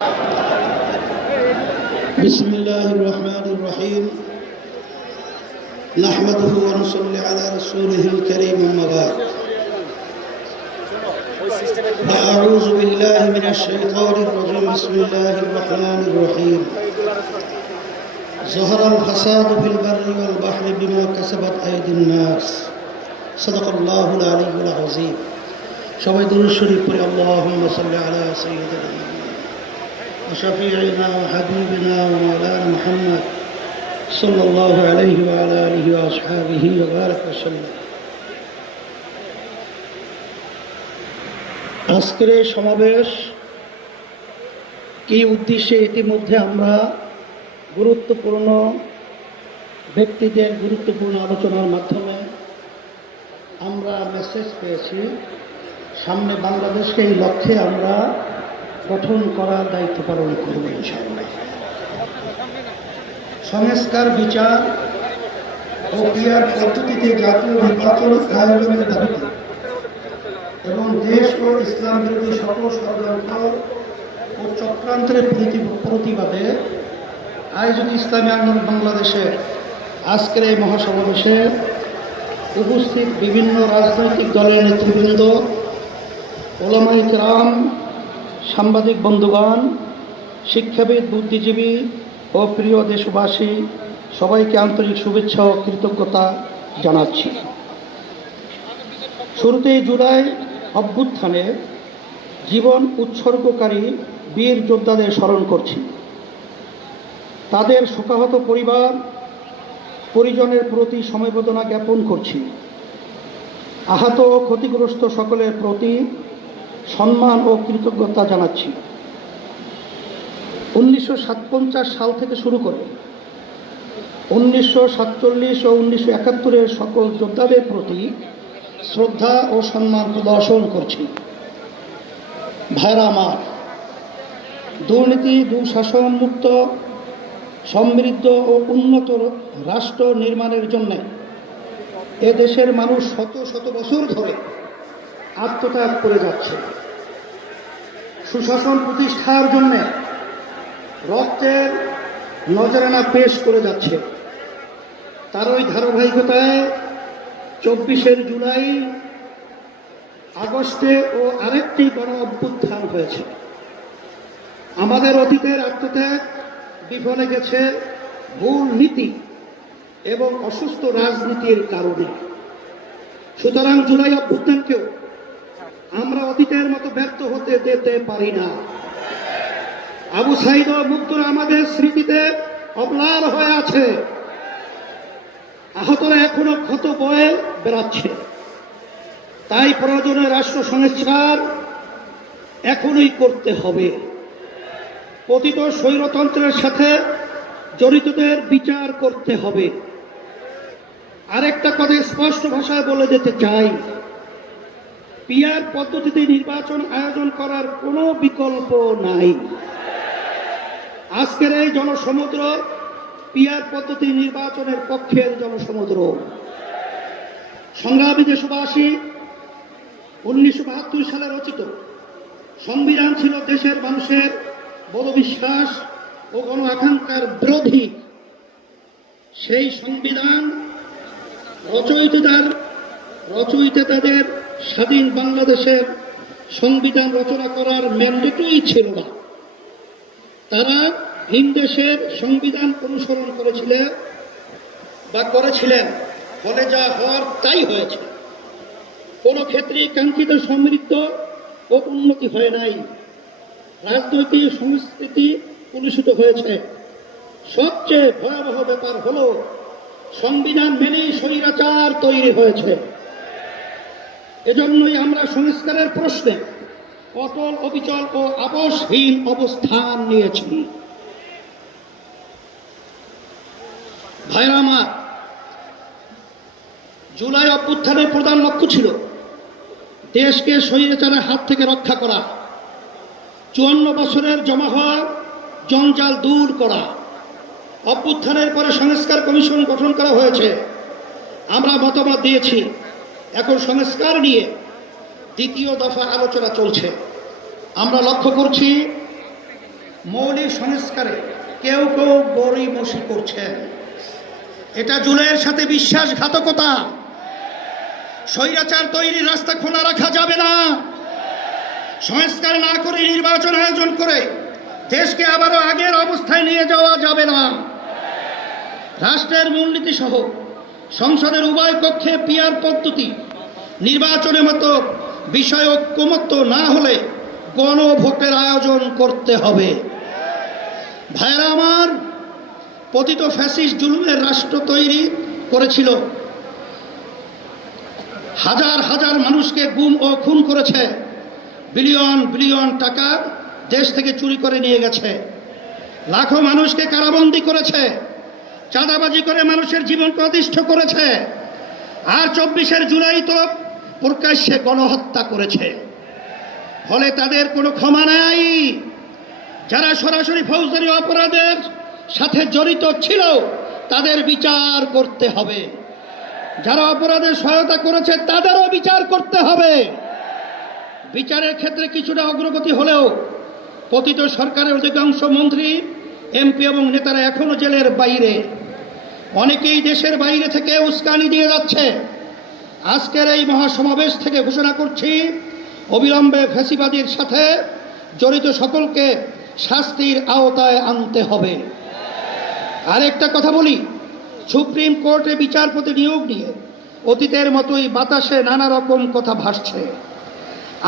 بسم الله الرحمن الرحيم نحمده ونصلي على رسوله الكريم أما بعد أعوذ بالله من الشيطان الرجيم بسم الله الرحمن الرحيم ظهر الفساد في البر والبحر بما كسبت أيدي الناس صدق الله العلي العظيم সবাই দুরূদ শরীফ পড়ি اللهم صل على سيدنا وشفيعنا وحبيبنا ومولانا محمد صلى الله عليه وعلى آله وأصحابه وبارك وسلم। আজকের এই সমাবেশ কি উদ্দেশ্যে ইতিমধ্যে আমরা গুরুত্বপূর্ণ ব্যক্তিদের গুরুত্বপূর্ণ আলোচনার মাধ্যমে আমরা মেসেজ পেয়েছি। সামনে বাংলাদেশকে এই লক্ষ্যে আমরা গঠন করার দায়িত্ব পালন করব ইনশাআল্লাহ। সংস্কার, বিচার ও ক্রিয়ার পদ্ধতিতে জাতীয় নির্বাচন আয়োজনের দাবিতে এবং দেশ ও ইসলাম বিরোধী সকল ষড়যন্ত্র ও চক্রান্তের প্রতিবাদে আয়োজিত ইসলামী আন্দোলন বাংলাদেশে আজকের এই মহাসমাবেশে উপস্থিত বিভিন্ন রাজনৈতিক দলের নেতৃবৃন্দ, ওলামায়ে কেরাম, সাংবাদিক বন্ধুগণ, শিক্ষাবিদ, বুদ্ধিজীবী ও প্রিয় দেশবাসী, সবাইকে আন্তরিক শুভেচ্ছা ও কৃতজ্ঞতা জানাচ্ছি। শুরুতেই জুলাই অভ্যুত্থানে জীবন উৎসর্গকারী বীর যোদ্ধাদের স্মরণ করছি। তাদের শোকাহত পরিজনের প্রতি সমবেদনা জ্ঞাপন করছি। আহত ও ক্ষতিগ্রস্ত সকলের প্রতি সম্মান ও কৃতজ্ঞতা জানাচ্ছি। 1957 সাল থেকে শুরু করে 1947 ও 1971 সকল যোদ্ধাদের প্রতি শ্রদ্ধা ও সম্মান প্রদর্শন করছি। ভাইরা আমার, দুর্নীতি, দুঃশাসন মুক্ত, সমৃদ্ধ ও উন্নত রাষ্ট্র নির্মাণের জন্য এ দেশের মানুষ শত শত বছর ধরে আত্মত্যাগ করে যাচ্ছে। সুশাসন প্রতিষ্ঠার জন্য রক্তের নজরানা পেশ করে যাচ্ছে। তার ওই ধারাবাহিকতায় 24 জুলাই, আগস্টে ও আরেকটি গণ অভ্যুত্থান হয়েছে। আমাদের অতীতের আত্মত্যাগ বিফলে গেছে ভুল নীতি এবং অসুস্থ রাজনীতির কারণে। সুতরাং জুলাই অভ্যুত্থানকেও আমরা অতীতের মতো ব্যর্থ হতে দিতে পারি না। আবু সাঈদ ও মুগ্ধরা আমাদের স্মৃতিতে অম্লান হয়ে আছে। আহতরা এখনো ক্ষত বয়ে বেড়াচ্ছে। তাই প্রয়োজনে রাষ্ট্র সংস্কার এখনই করতে হবে। পতিত স্বৈরতন্ত্রের সাথে জড়িতদের বিচার করতে হবে। আরেকটা কথা স্পষ্ট ভাষায় বলে দিতে চাই, পিআর পদ্ধতিতে নির্বাচন আয়োজন করার কোনো বিকল্প নাই। আজকের এই জনসমুদ্র পিআর পদ্ধতি নির্বাচনের পক্ষের জনসমুদ্র। সংগ্রামী দেশবাসী, 1972 সালে রচিত সংবিধান ছিল দেশের মানুষের বড়-বিশ্বাস ও গণ আকাঙ্ক্ষার বিরোধী। সেই সংবিধান রচয়িতাদের স্বাধীন বাংলাদেশের সংবিধান রচনা করার ম্যান্ডেটই ছিল না। তারা ভিন দেশের সংবিধান অনুসরণ করেছিলেন, ফলে যা হওয়ার তাই হয়েছে। কোনো ক্ষেত্রে কাঙ্ক্ষিত সমৃদ্ধ ও উন্নতি হয় নাই। রাজনৈতিক সংস্কৃতি কলুষিত হয়েছে। সবচেয়ে ভয়াবহ ব্যাপার হলো সংবিধান মেনেই স্বৈরাচার তৈরি হয়েছে। এজন্যই আমরা সংস্কারের প্রশ্নে অটল, অবিচল ও আপোষহীন অবস্থান নিয়েছি। ভাইরা আমার, জুলাই অভ্যুত্থানের প্রধান লক্ষ্য ছিল দেশকে স্বৈরাচারের হাত থেকে রক্ষা করা, 54 বছরের জমা হওয়া জঞ্জাল দূর করা। অভ্যুত্থানের পরে সংস্কার কমিশন গঠন করা হয়েছে। আমরা মতামত দিয়েছি। এখন সংস্কার নিয়ে দ্বিতীয় দফা আলোচনা চলছে। আমরা লক্ষ্য করছি মৌলিক সংস্কারে কেউ কেউ গড়িমসি করছেন। এটা জুলাইয়ের সাথে বিশ্বাসঘাতকতা। স্বৈরাচার তৈরির রাস্তা খোলা রাখা যাবে না। সংস্কার না করে নির্বাচন আয়োজন করে দেশকে আবারও আগের অবস্থায় নিয়ে যাওয়া যাবে না। রাষ্ট্রের মূলনীতি সহ সংসদের উভয় কক্ষে পিআর পদ্ধতি নির্বাচনের মতো বিষয় ঐক্যমত্য না হলে গণভোটের আয়োজন করতে হবে। ভাইরা আমার, পতিত ফ্যাসিস্ট জুলুমের রাষ্ট্র তৈরি করেছিল, হাজার হাজার মানুষকে গুম ও খুন করেছে, বিলিয়ন বিলিয়ন টাকা দেশ থেকে চুরি করে নিয়ে গেছে, লাখো মানুষকে কারাবন্দী করেছে, চাঁদাবাজি করে মানুষের জীবনকে অতিষ্ঠ করেছে, আর 24 জুলাই তো প্রকাশ্যে গণহত্যা করেছে। ফলে তাদের কোনো ক্ষমা নাই। যারা সরাসরি ফৌজদারি অপরাধের সাথে জড়িত ছিল তাদের বিচার করতে হবে। যারা অপরাধের সহায়তা করেছে তাদেরও বিচার করতে হবে। বিচারের ক্ষেত্রে কিছুটা অগ্রগতি হলেও পতিত সরকারের অধিকাংশ মন্ত্রী, এমপি এবং নেতারা এখনো জেলের বাইরে। অনেকেই দেশের বাইরে থেকে উস্কানি দিয়ে যাচ্ছে। আজকের এই মহাসমাবেশ থেকে ঘোষণা করছি, অবিলম্বে ফ্যাসিবাদীর সাথে জড়িত সকলকে শাস্তির আওতায় আনতে হবে। আরেকটা কথা বলি, সুপ্রিম কোর্টে বিচারপতি নিয়োগ নিয়ে অতীতের মতোই বাতাসে নানা রকম কথা ভাসছে।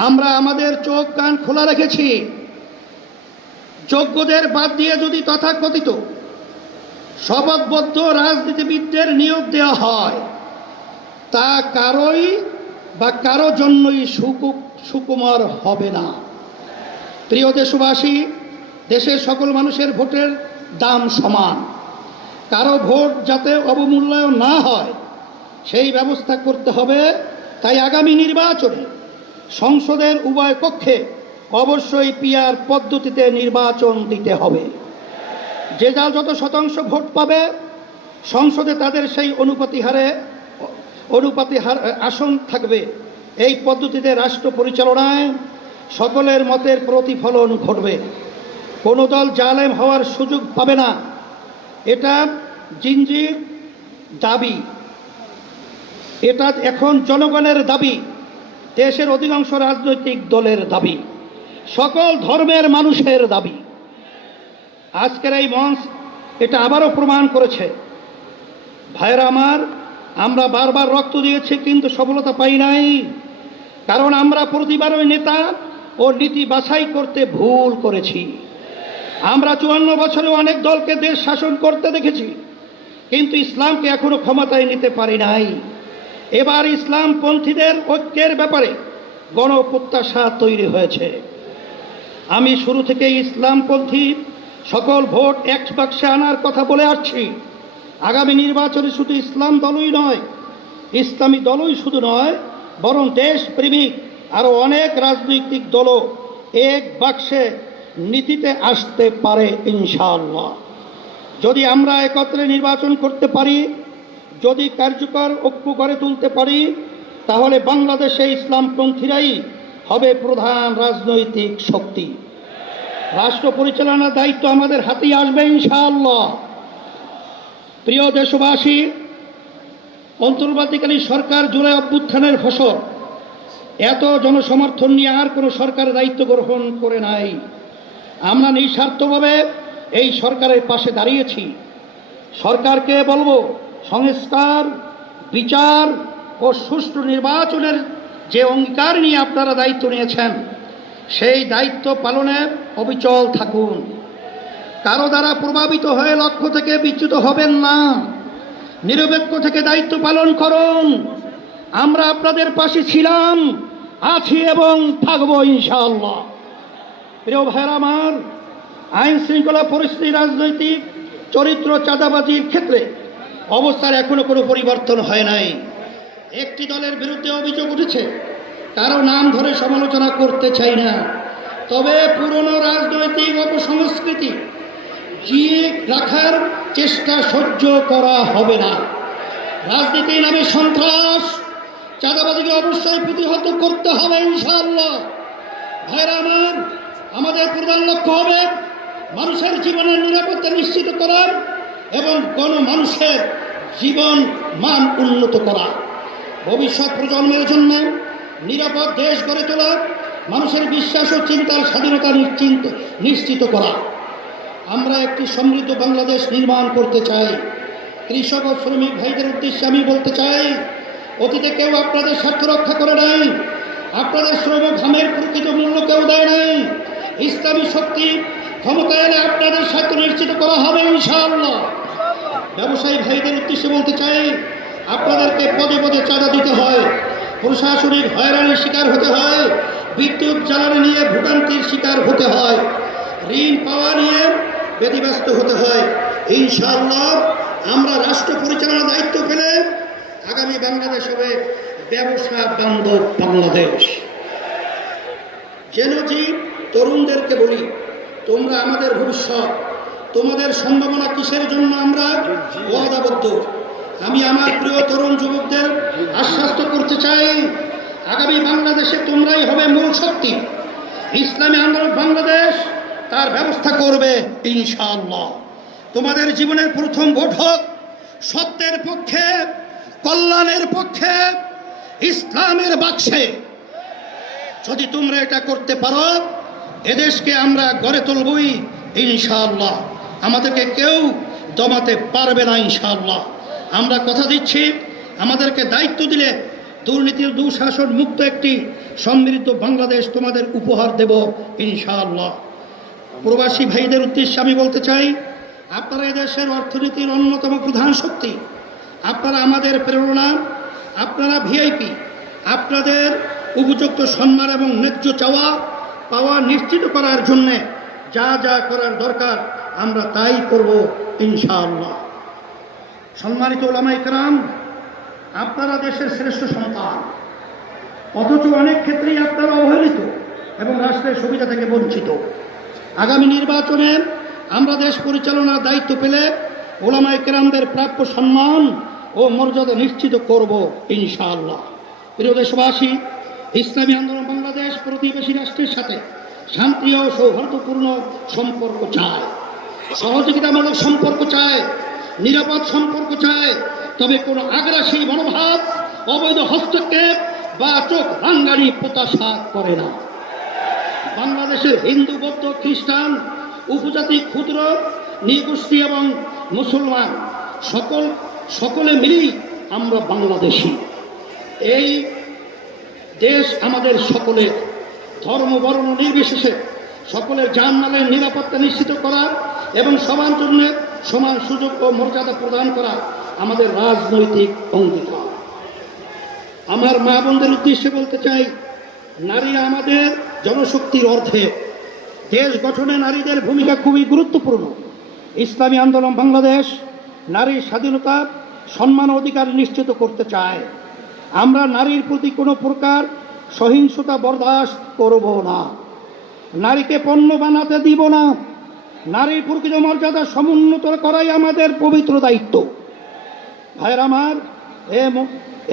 আমরা আমাদের চোখ কান খোলা রেখেছি। যোগ্যদের বাদ দিয়ে যদি তথাকথিত শপথবদ্ধ রাজনীতিবিদদের নিয়োগ দেওয়া হয়, তা কারোই বা কারো জন্যই সুকুমার হবে না। প্রিয় দেশবাসী, দেশের সকল মানুষের ভোটের দাম সমান। কারো ভোট যাতে অবমূল্যায়ন না হয় সেই ব্যবস্থা করতে হবে। তাই আগামী নির্বাচনে সংসদের উভয় কক্ষে অবশ্যই পিআর পদ্ধতিতে নির্বাচন দিতে হবে। যে যার যত শতাংশ ভোট পাবে সংসদে তাদের সেই অনুপাতি আসন থাকবে। এই পদ্ধতিতে রাষ্ট্র পরিচালনায় সকলের মতের প্রতিফলন ঘটবে। কোনো দল জালেম হওয়ার সুযোগ পাবে না। এটা জিনজির দাবি, এটা এখন জনগণের দাবি, দেশের অধিকাংশ রাজনৈতিক দলের দাবি, সকল ধর্মের মানুষের দাবি। আজকের এই মঞ্চ এটা আবারও প্রমাণ করেছে। ভাইরা আমার, আমরা বারবার রক্ত দিয়েছি কিন্তু সফলতা পাই নাই, কারণ আমরা প্রতিবারই নেতা ও নীতি বাছাই করতে ভুল করেছি। আমরা 54 বছরে অনেক দলকে দেশ শাসন করতে দেখেছি, কিন্তু ইসলামকে এখনো ক্ষমতায় নিতে পারি নাই। এবার ইসলামপন্থীদের ঐক্যের ব্যাপারে গণপ্রত্যাশা তৈরি হয়েছে। আমি শুরু থেকে ইসলামপন্থী সকল ভোট এক বাক্সে আনার কথা বলে আসছি। আগামী নির্বাচনে শুধু ইসলাম দলই নয়, ইসলামী দলই শুধু নয়, বরং দেশপ্রেমিক আরও অনেক রাজনৈতিক দলও এক বাক্সে নীতিতে আসতে পারে ইনশাআল্লাহ। যদি আমরা একত্রে নির্বাচন করতে পারি, যদি কার্যকর ঐক্য গড়ে তুলতে পারি, তাহলে বাংলাদেশে ইসলামপন্থীরাই হবে প্রধান রাজনৈতিক শক্তি। রাষ্ট্র পরিচালনার দায়িত্ব আমাদের হাতেই আসবে ইনশাআল্লাহ। প্রিয় দেশবাসী, অন্তর্বর্তীকালীন সরকার জুলাই অভ্যুত্থানের ফসল। এত জনসমর্থন নিয়ে আর কোনো সরকার দায়িত্ব গ্রহণ করে নাই। আমরা নিঃস্বার্থভাবে এই সরকারের পাশে দাঁড়িয়েছি। সরকারকে বলবো, সংস্কার, বিচার ও সুষ্ঠু নির্বাচনের যে অঙ্গীকার নিয়ে আপনারা দায়িত্ব নিয়েছেন, সেই দায়িত্ব পালনে অবিচল থাকুন। কারো দ্বারা প্রভাবিত হয়ে লক্ষ্য থেকে বিচ্যুত হবেন না। নিরপেক্ষ থেকে দায়িত্ব পালন করুন। আমরা আপনাদের পাশে ছিলাম, আছি এবং থাকবো ইনশাআল্লাহ। প্রিয় ভাইরা আমার, আইন শৃঙ্খলা পরিস্থিতি, রাজনৈতিক চরিত্র, চাঁদাবাজির ক্ষেত্রে অবস্থার এখনো কোনো পরিবর্তন হয় নাই। একটি দলের বিরুদ্ধে অভিযোগ উঠেছে, কারো নাম ধরে সমালোচনা করতে চাই না, তবে পুরনো রাজনৈতিক অপসংস্কৃতি জিয়ে রাখার চেষ্টা সহ্য করা হবে না। রাজনীতি নামে সন্ত্রাস, চাঁদাবাজিকে অবশ্যই প্রতিহত করতে হবে ইনশাআল্লাহ। ভাইরা আমার, আমাদের প্রধান লক্ষ্য হবে মানুষের জীবনের নিরাপত্তা নিশ্চিত করা এবং গণমানুষের জীবন মান উন্নত করা, ভবিষ্যৎ প্রজন্মের জন্য নিরাপদ দেশ গড়ে তোলা, মানুষের বিশ্বাস ও চিন্তার স্বাধীনতা নিশ্চিত করা। আমরা একটি সমৃদ্ধ বাংলাদেশ নির্মাণ করতে চাই। কৃষক ও শ্রমিক ভাইদের উদ্দেশ্যে আমি বলতে চাই, অতীতে কেউ আপনাদের স্বার্থ রক্ষা করে নাই, আপনাদের শ্রম ঘামের প্রকৃত মূল্য কেউ দেয় নাই। ইসলামী শক্তি ক্ষমতায় এলে আপনাদের স্বার্থ নিশ্চিত করা হবে ইনশাআল্লাহ। ব্যবসায়ী ভাইদের উদ্দেশ্যে বলতে চাই, আপনাদেরকে পদে পদে চাঁদা দিতে হয়, প্রশাসনিক হয়রানির শিকার হতে হয়, বিদ্যুৎ জ্বালানি নিয়ে ভোগান্তির শিকার হতে হয়, ঋণ পাওয়া নিয়ে ব্যতিব্যস্ত হতে হয়। ইনশাআল্লাহ আমরা রাষ্ট্র পরিচালনার দায়িত্ব পেলে আগামী বাংলাদেশ হবে ব্যবসা বান্ধব বাংলাদেশ। জেনজি তরুণদেরকে বলি, তোমরা আমাদের ভবিষ্যৎ, তোমাদের সম্ভাবনা কিসের জন্য আমরা ওয়াদাবদ্ধ। আমি আমার প্রিয় তরুণ যুবকদের আশ্বস্ত করতে চাই, আগামী বাংলাদেশে তোমরাই হবে মূল শক্তি। ইসলামী আন্দোলন বাংলাদেশ তার ব্যবস্থা করবে ইনশাআল্লাহ। তোমাদের জীবনের প্রথম ভোট হোক সত্যের পক্ষে, কল্যাণের পক্ষে, ইসলামের বাক্সে। যদি তোমরা এটা করতে পারো, এদেশকে আমরা গড়ে তুলবই ইনশাআল্লাহ। আমাদেরকে কেউ দমাতে পারবে না ইনশাআল্লাহ। আমরা কথা দিচ্ছি, আমাদেরকে দায়িত্ব দিলে দুর্নীতির দুঃশাসন মুক্ত একটি সমৃদ্ধ বাংলাদেশ তোমাদের উপহার দেব ইনশাআল্লাহ। প্রবাসী ভাইদের উদ্দেশ্যে আমি বলতে চাই, আপনারা এদেশের অর্থনীতির অন্যতম প্রধান শক্তি, আপনারা আমাদের প্রেরণা, আপনারা ভিআইপি। আপনাদের উপযুক্ত সম্মান এবং ন্যায্য চাওয়া পাওয়া নিশ্চিত করার জন্যে যা যা করার দরকার আমরা তাই করব ইনশাআল্লাহ। সম্মানিত ওলামায়ে কেরাম, আপনারা দেশের শ্রেষ্ঠ সন্তান, অথচ অনেক ক্ষেত্রেই আপনারা অবহেলিত এবং রাষ্ট্রের সুবিধা থেকে বঞ্চিত। আগামী নির্বাচনে আমরা দেশ পরিচালনার দায়িত্ব পেলে ওলামায়ে কেরামদের প্রাপ্য সম্মান ও মর্যাদা নিশ্চিত করব ইনশাআল্লাহ। প্রিয় দেশবাসী, ইসলামী আন্দোলন বাংলাদেশ প্রতিবেশী রাষ্ট্রের সাথে শান্তি ও সৌহার্দ্যপূর্ণ সম্পর্ক চায়, সহযোগিতামূলক সম্পর্ক চায়, নিরাপদ সম্পর্ক চায়, তবে কোনো আগ্রাসী মনোভাব, অবৈধ হস্তক্ষেপ বা চোখ রাঙ্গানি প্রত্যাশা করে না। বাংলাদেশের হিন্দু, বৌদ্ধ, খ্রিস্টান, উপজাতি, ক্ষুদ্র নৃগোষ্ঠী এবং মুসলমান সকলে মিলেই আমরা বাংলাদেশি। এই দেশ আমাদের সকলের, ধর্ম বর্ণ নির্বিশেষে সকলের জানমালের নিরাপত্তা নিশ্চিত করা এবং সবার জন্য সমান সুযোগ ও মর্যাদা প্রদান করা আমাদের রাজনৈতিক অঙ্গীকার। আমার মা বোনদের উদ্দেশ্যে বলতে চাই, নারী আমাদের জনশক্তির অর্ধেক। দেশ গঠনে নারীদের ভূমিকা খুবই গুরুত্বপূর্ণ। ইসলামী আন্দোলন বাংলাদেশ নারীর স্বাধীনতা, সম্মান ও অধিকার নিশ্চিত করতে চায়। আমরা নারীর প্রতি কোনো প্রকার সহিংসতা বরদাস্ত করব না, নারীকে পণ্য বানাতে দিব না। নারীর প্রকৃত মর্যাদা সমুন্নত করাই আমাদের পবিত্র দায়িত্ব। ভাইয়ের আমার,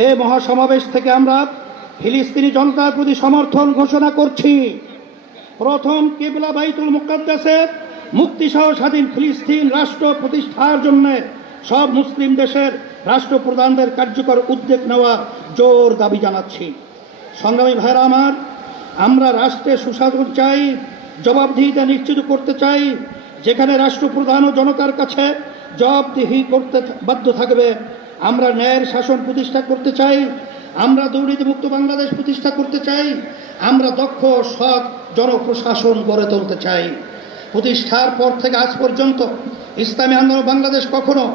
এ মহাসমাবেশ থেকে আমরা ফিলিস্তিনি জনতার প্রতি সমর্থন ঘোষণা করছি। প্রথম কিবলা বাইতুল মুকাদ্দাসের মুক্তিসহ স্বাধীন ফিলিস্তিন রাষ্ট্র প্রতিষ্ঠার জন্য সব মুসলিম দেশের রাষ্ট্রপ্রধানদের কার্যকর উদ্যোগ নেওয়ার জোর দাবি জানাচ্ছি। সংগ্রামী ভাইরা আমার, আমরা রাষ্ট্রে সুশাসন চাই, জবাবদিহিতা নিশ্চিত করতে চাই, যেখানে রাষ্ট্রপ্রধান ও জনতার কাছে জবাবদিহি করতে বাধ্য থাকবে। আমরা ন্যায়ের শাসন প্রতিষ্ঠা করতে চাই, আমরা দুর্নীতিমুক্ত বাংলাদেশ প্রতিষ্ঠা করতে চাই, আমরা দক্ষ সৎ জনপ্রশাসন গড়ে তুলতে চাই। প্রতিষ্ঠার পর থেকে আজ পর্যন্ত ইসলামী আন্দোলন বাংলাদেশ কখনো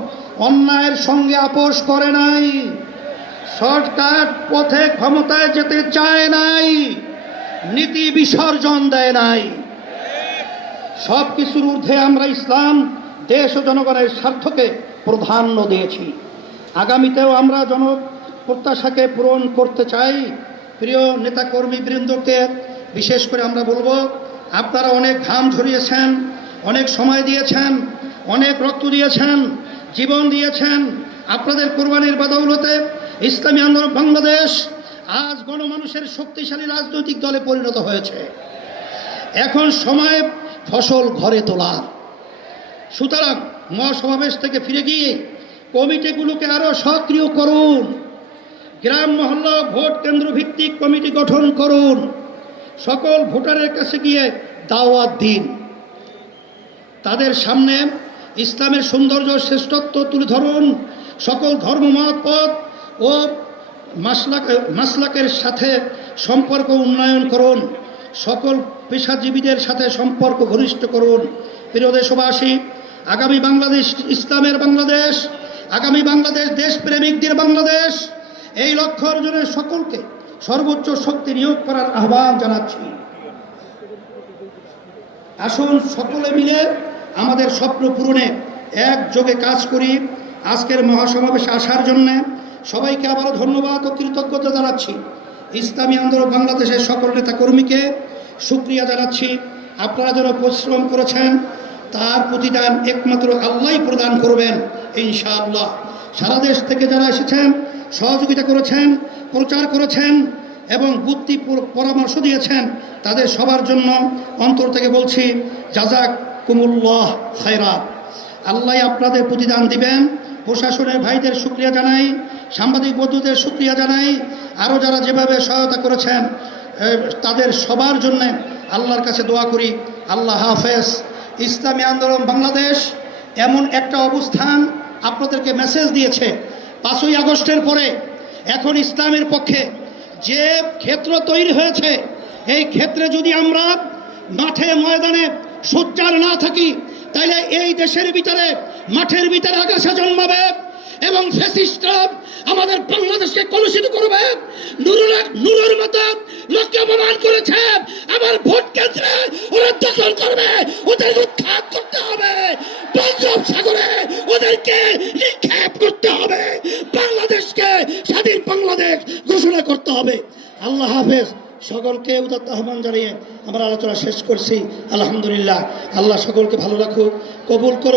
অন্যায়ের সঙ্গে আপোষ করে নাই, শর্টকাট পথে ক্ষমতায় যেতে চায় নাই, নীতি বিসর্জন দেয় নাই। সব কিছুর ঊর্ধ্বে আমরা ইসলাম, দেশ ও জনগণের স্বার্থকে প্রাধান্য দিয়েছি। আগামীতেও আমরা জনপ্রত্যাশাকে পূরণ করতে চাই। প্রিয় নেতাকর্মী বৃন্দকে বিশেষ করে আমরা বলবো, আপনারা অনেক ঘাম ঝরিয়েছেন, অনেক সময় দিয়েছেন, অনেক রক্ত দিয়েছেন, জীবন দিয়েছেন। আপনাদের কোরবানির বদৌলতে ইসলামী আন্দোলন বাংলাদেশ আজ গণমানুষের শক্তিশালী রাজনৈতিক দলে পরিণত হয়েছে। এখন সময় ফসল ঘরে তোলার। সুতরাং মহাসমাবেশ থেকে ফিরে গিয়ে কমিটিগুলোকে আরো সক্রিয় করুন, গ্রাম মহল্লা ভোট কেন্দ্র ভিত্তিক কমিটি গঠন করুন, সকল ভোটারের কাছে গিয়ে দাওয়াত দিন, তাদের সামনে ইসলামের সৌন্দর্য শ্রেষ্ঠত্ব তুলে ধরুন, সকল ধর্মমত পথ ও মাসলাকের সাথে সম্পর্ক উন্নয়ন করুন, সকল পেশাজীবীদের সাথে সম্পর্ক ঘনিষ্ঠ করুন। প্রিয় দেশবাসী, আগামী বাংলাদেশ ইসলামের বাংলাদেশ, আগামী বাংলাদেশ দেশপ্রেমিকদের বাংলাদেশ, এই লক্ষ্য অর্জনে সকলকে সর্বোচ্চ শক্তি নিয়োগ করার আহ্বান জানাচ্ছি। আসুন সকলে মিলে আমাদের স্বপ্ন পূরণে একযোগে কাজ করি। আজকের মহাসমাবেশে আসার জন্য সবাইকে আবারও ধন্যবাদ ও কৃতজ্ঞতা জানাচ্ছি। ইসলামী আন্দোলন বাংলাদেশের সকল নেতা কর্মীকে শুকরিয়া জানাচ্ছি। আপনারা যারা পরিশ্রম করেছেন তার প্রতিদান একমাত্র আল্লাহই প্রদান করবেন ইনশাআল্লাহ। সারা দেশ থেকে যারা এসেছেন, সহযোগিতা করেছেন, প্রচার করেছেন এবং বুদ্ধি পরামর্শ দিয়েছেন, তাদের সবার জন্য অন্তর থেকে বলছি জাযাকুমুল্লাহ খায়রা। আল্লাহ আপনাদের প্রতিদান দিবেন। প্রশাসনের ভাইদের শুকরিয়া জানাই, সাংবাদিক বন্ধুদের শুকরিয়া জানাই, আরও যারা যেভাবে সহায়তা করেছেন তাদের সবার জন্য আল্লাহর কাছে দোয়া করি। আল্লাহ হাফেজ। ইসলামী আন্দোলন বাংলাদেশ এমন একটা অবস্থান আপনাদেরকে মেসেজ দিয়েছে, 5ই আগস্টের পরে এখন ইসলামের পক্ষে যে ক্ষেত্র তৈরি হয়েছে, এই ক্ষেত্রে যদি আমরা মাঠে ময়দানে সোচ্চার না থাকি, তাইলে এই দেশের ভিতরে মাঠের ভিতরে আগাছা জন্মাবে এবং ফ্যাসিস্টরা আমাদের বাংলাদেশকে কলুষিত করবে। নুরের মতো লোককে অপমান করেছে, আবার ভোট কেন্দ্রে ওরা দখল করবে, ওদের উৎখাত করতে হবে, বঙ্গোপ সাগরে ওদেরকে নিক্ষেপ করতে হবে, বাংলাদেশকে স্বাধীন বাংলাদেশ ঘোষণা করতে হবে। আল্লাহ হাফেজ। সকলকে উদাত্ত আহ্বান জানিয়ে আমরা আলোচনা শেষ করছি। আলহামদুলিল্লাহ। আল্লাহ সকলকে ভালো রাখুক, কবুল করুক।